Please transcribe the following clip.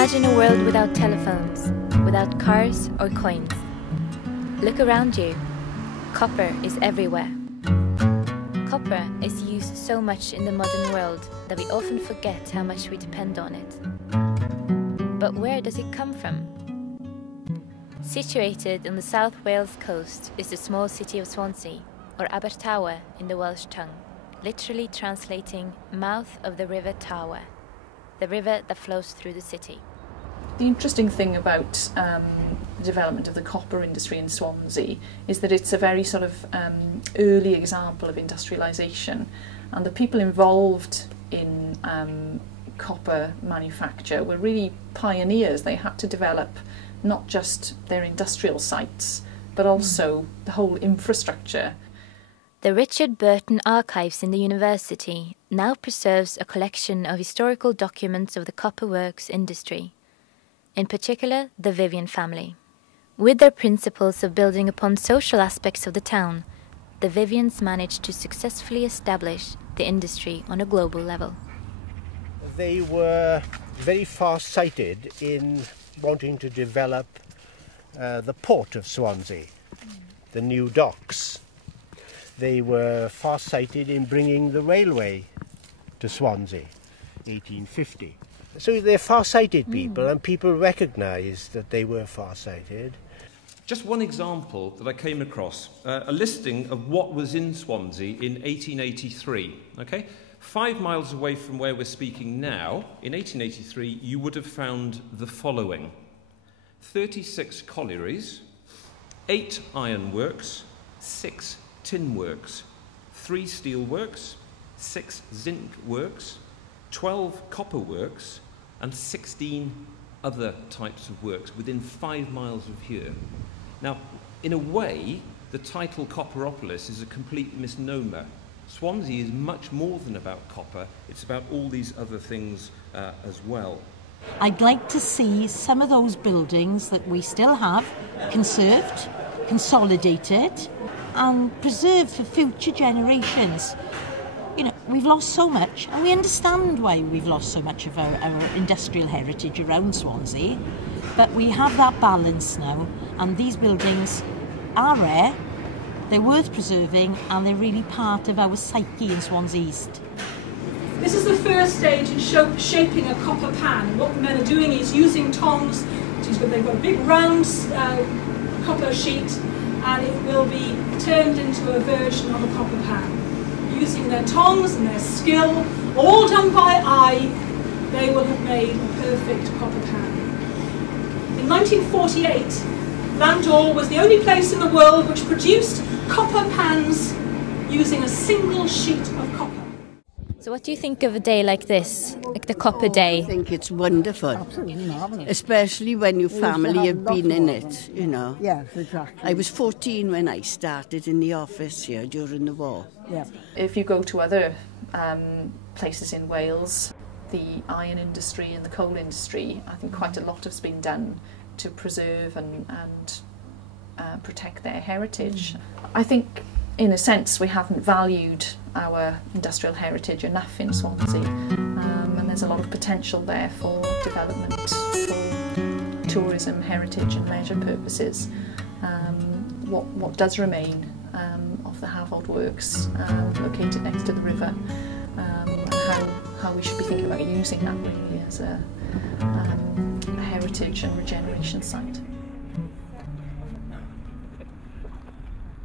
Imagine a world without telephones, without cars or coins. Look around you. Copper is everywhere. Copper is used so much in the modern world that we often forget how much we depend on it. But where does it come from? Situated on the South Wales coast is the small city of Swansea, or Abertawe in the Welsh tongue, literally translating mouth of the River Tawe, the river that flows through the city. The interesting thing about the development of the copper industry in Swansea is that it's a very sort of early example of industrialisation, and the people involved in copper manufacture were really pioneers. They had to develop not just their industrial sites, but also the whole infrastructure. The Richard Burton Archives in the university now preserves a collection of historical documents of the copper works industry, in particular the Vivian family. With their principles of building upon social aspects of the town, the Vivians managed to successfully establish the industry on a global level. They were very far-sighted in wanting to develop the port of Swansea, the new docks. They were far-sighted in bringing the railway to Swansea, 1850. So they're far-sighted people, and people recognised that they were far-sighted. Just one example that I came across, a listing of what was in Swansea in 1883. Okay? 5 miles away from where we're speaking now, in 1883, you would have found the following: 36 collieries, 8 ironworks, 6 tin works, 3 steel works, 6 zinc works, 12 copper works, and 16 other types of works within 5 miles of here. Now, in a way, the title Copperopolis is a complete misnomer. Swansea is much more than about copper, it's about all these other things as well. I'd like to see some of those buildings that we still have conserved, consolidated, and preserved for future generations. You know, we've lost so much, and we understand why we've lost so much of our industrial heritage around Swansea, but we have that balance now, and these buildings are rare, they're worth preserving, and they're really part of our psyche in Swansea East. This is the first stage in shaping a copper pan. What the men are doing is using tongs, they've got a big round copper sheet, and it will be turned into a version of a copper pan. Using their tongs and their skill, all done by eye, they will have made a perfect copper pan. In 1948, Landor was the only place in the world which produced copper pans using a single sheet of copper. So what do you think of a day like this, like the Copper Day? I think it's wonderful. Absolutely marvellous. Especially when your family have been in it, you know. Yes, exactly. I was 14 when I started in the office here during the war. Yeah. If you go to other places in Wales, the iron industry and the coal industry, I think quite a lot has been done to preserve and protect their heritage. I think, in a sense, we haven't valued our industrial heritage enough in Swansea, and there's a lot of potential there for development, for tourism, heritage and leisure purposes. What does remain of the Havold Works, located next to the river, and how we should be thinking about using that really as a heritage and regeneration site.